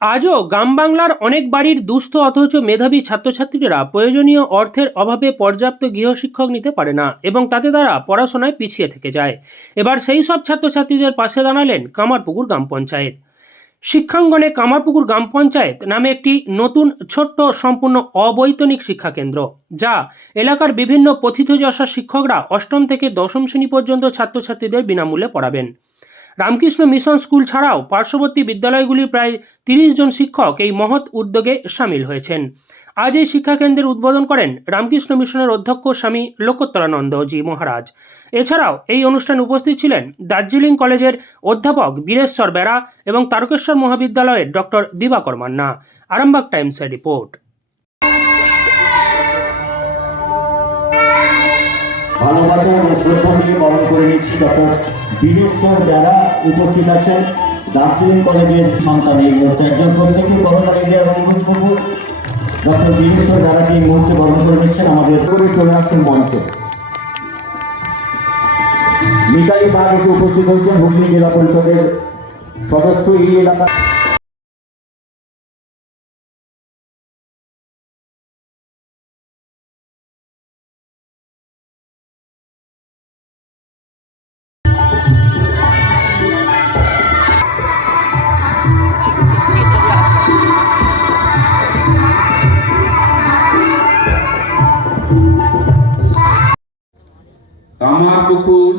আজও গ্রাম বাংলার অনেক বাড়ির দুস্থ অথচ মেধাবী ছাত্রছাত্রীরা প্রয়োজনীয় অর্থের অভাবে পর্যাপ্ত গৃহশিক্ষক নিতে পারে না এবং তাতে তারা পড়াশোনায় পিছিয়ে থেকে যায়। এবার সেই সব ছাত্রছাত্রীদের পাশে দাঁড়ালেন কামারপুকুর গ্রাম পঞ্চায়েত। শিক্ষাঙ্গনে কামারপুকুর গ্রাম পঞ্চায়েত নামে একটি নতুন ছোট্ট সম্পূর্ণ অবৈতনিক শিক্ষাকেন্দ্র যা এলাকার বিভিন্ন পথিতযশা শিক্ষকরা অষ্টম থেকে দশম শ্রেণি পর্যন্ত ছাত্রছাত্রীদের বিনামূল্যে পড়াবেন। রামকৃষ্ণ মিশন স্কুল ছাড়াও পার্শ্ববর্তী বিদ্যালয়গুলির প্রায় তিরিশ জন শিক্ষক এই মহৎ উদ্যোগে সামিল হয়েছেন। আজ এই শিক্ষাকেন্দ্রের উদ্বোধন করেন রামকৃষ্ণ মিশনের অধ্যক্ষ স্বামী লোকোত্তরানন্দজি মহারাজ। এছাড়াও এই অনুষ্ঠানে উপস্থিত ছিলেন দার্জিলিং কলেজের অধ্যাপক বীরেশ্বর বেড়া এবং তারকেশ্বর মহাবিদ্যালয়ের ডক্টর দিবাকর মান্না। আরামবাগ টাইমসের রিপোর্ট। ভালোবাসা এবং শ্রদ্ধা নিয়ে বরণ করে নিচ্ছি ডক্টর বীরেশ্বর বেড়া উপস্থিত আছেন দার্জিলিং কলেজের সন্তান এই মুহূর্তে একজন প্রত্যেকে কর্মচারীদের অনুরোধ করব। ডক্টর দীনেশ্বর এই মুহূর্তে বরণ করে দিচ্ছেন, আমাদের করে চলে আসছেন মঞ্চে। মিতালি বাগ এসে উপস্থিত হয়েছেন হুগলি জেলা পরিষদের সদস্য এই এলাকা কামারপুকুর,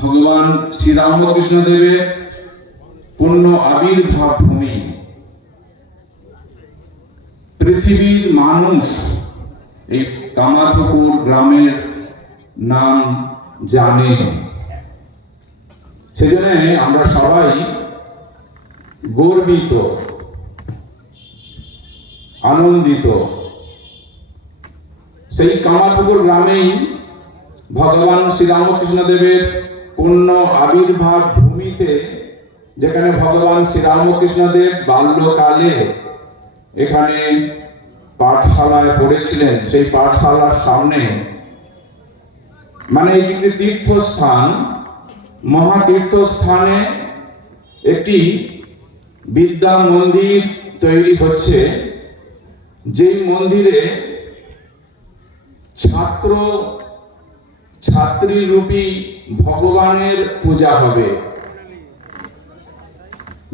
ভগবান শ্রীরামকৃষ্ণ দেবের পূর্ণ আবির্ভাব ভূমি পৃথিবীর মানুষ এই কামারপুকুর গ্রামের নাম জানে। সেজন্য আমরা সবাই গর্বিত, আনন্দিত। সেই কামারপুকুর গ্রামেই ভগবান শ্রীরামকৃষ্ণ দেবের পূর্ণ আবির্ভাব ভূমিতে, যেখানে ভগবান শ্রীরামকৃষ্ণ দেব বাল্যকালে এখানে পাঠশালায় পড়েছিলেন, সেই পাঠশালার সামনে। মানে এটি একটি তীর্থস্থান, মহাতীর্থস্থানে একটি বিদ্যা মন্দির তৈরি হচ্ছে। যেই মন্দিরে ছাত্র ছাত্রী রূপী ভগবানের পূজা হবে।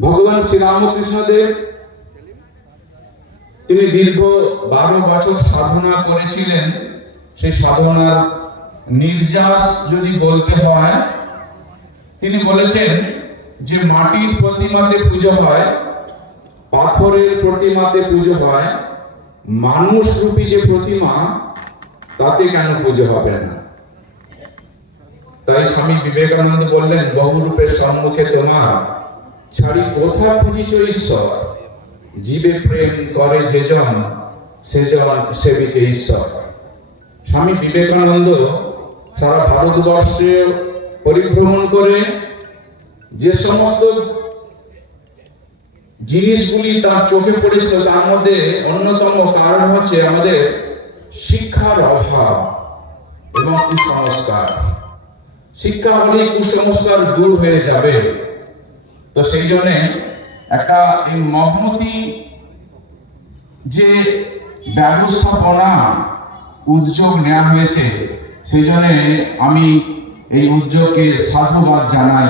ভগবান শ্রীরামকৃষ্ণ দেব তিনি দীর্ঘ বারো বছর সাধনা করেছিলেন। সেই সাধনার নির্যাস যদি বলতে হয়, তিনি বলেছেন যে মাটির প্রতিমাতে পুজো হয়, পাথরের প্রতিমাতে পুজো হয়, মানুষ রূপী যে প্রতিমা, তাতে কেন পুজো হবে না? তাই স্বামী বিবেকানন্দ বললেন বহুরূপের সম্মুখে তোমার ছাড়ি কোথা খুঁজিছ ঈশ্বর? জীবে প্রেম করে যেজন সেজন সেবিছে ঈশ্বর। স্বামী বিবেকানন্দ সারা ভারতবর্ষে পরিভ্রমণ করে যে সমস্ত জিনিসগুলি তার চোখে পড়েছিল, তার মধ্যে অন্যতম কারণ হচ্ছে আমাদের শিক্ষার অভাব এবং কুসংস্কার। শিক্ষা হলে কুসংস্কার দূর হয়ে যাবে। তো সেই জন্যে একটা এই মহমতি যে ব্যবস্থাপনা উদ্যোগ নেওয়া হয়েছে, সেই জন্যে আমি এই উদ্যোগকে সাধুবাদ জানাই।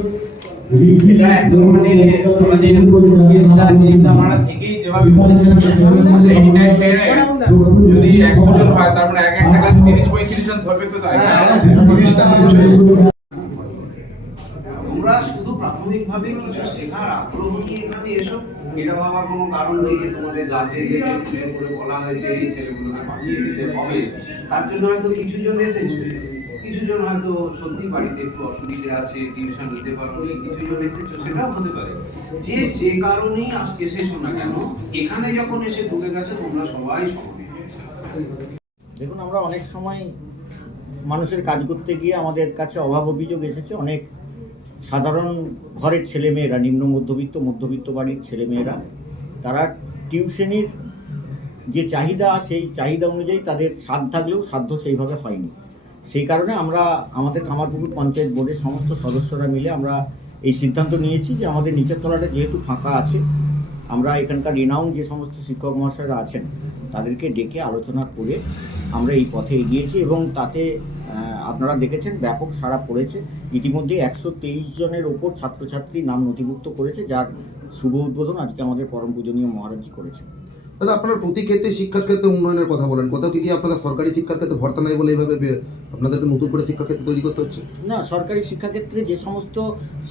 মানে এক একটা ক্লাস তিরিশ পঁয়ত্রিশ জন ধরবে তো তাই তোমরা শুধু প্রাথমিকভাবে কিছু শেখার আগ্রহ নিয়ে এখানে এসো। এটা ভাবার কোনো কারণ নেই যে তোমাদের গার্জেনদেরকে করে বলা হয়েছে, এই ছেলেগুলোকে পাঠিয়ে দিতে হবে। তার জন্য হয়তো কিছু জন এসেছ। কিছু জন হয়তো সত্যি বাড়িতে একটু অসুবিধে আছে, টিউশন নিতে পারোনি কিছু জন এসেছ, সেটাও হতে পারে। যে যে কারণেই এসেছ না কেন, এখানে যখন এসে ঢুকে গেছো, তোমরা সবাই সমানে দেখুন, আমরা অনেক সময় মানুষের কাজ করতে গিয়ে আমাদের কাছে অভাব অভিযোগ এসেছে। অনেক সাধারণ ঘরের ছেলেমেয়েরা, নিম্ন মধ্যবিত্ত মধ্যবিত্ত বাড়ির ছেলেমেয়েরা, তারা টিউশনির যে চাহিদা, সেই চাহিদা অনুযায়ী তাদের সাধ্য থাকলেও সাধ্য সেইভাবে হয়নি। সেই কারণে আমরা আমাদের কামারপুকুর পঞ্চায়েত বোর্ডের সমস্ত সদস্যরা মিলে আমরা এই সিদ্ধান্ত নিয়েছি যে আমাদের নিচের তলাটা যেহেতু ফাঁকা আছে, আমরা এখানকার রিনাউন যে সমস্ত শিক্ষক মহাশয়রা আছেন, তাদেরকে ডেকে আলোচনা করে আমরা এই পথে এগিয়েছি এবং তাতে আপনারা দেখেছেন ব্যাপক সাড়া পড়েছে। ইতিমধ্যে একশো তেইশ জনের ওপর ছাত্রছাত্রী নাম নথিভুক্ত করেছে, যার শুভ উদ্বোধন আজকে আমাদের পরম পূজনীয় মহারাজজি করেছে দাদা আপনার প্রতি ক্ষেত্রে শিক্ষার ক্ষেত্রে উন্নয়নের কথা বলেন। কোথাও কি কি আপনারা সরকারি শিক্ষার ক্ষেত্রে ভরসা নাই বলে এইভাবে আপনাদেরকে নতুন করে শিক্ষাক্ষেত্রে তৈরি করতে হচ্ছে? না সরকারি শিক্ষাক্ষেত্রে যে সমস্ত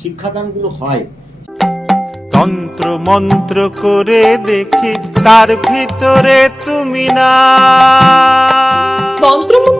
শিক্ষাদানগুলো হয় তন্ত্র মন্ত্র করে দেখি তার ভিতরে তুমি না। তন্ত্রমন্ত্রে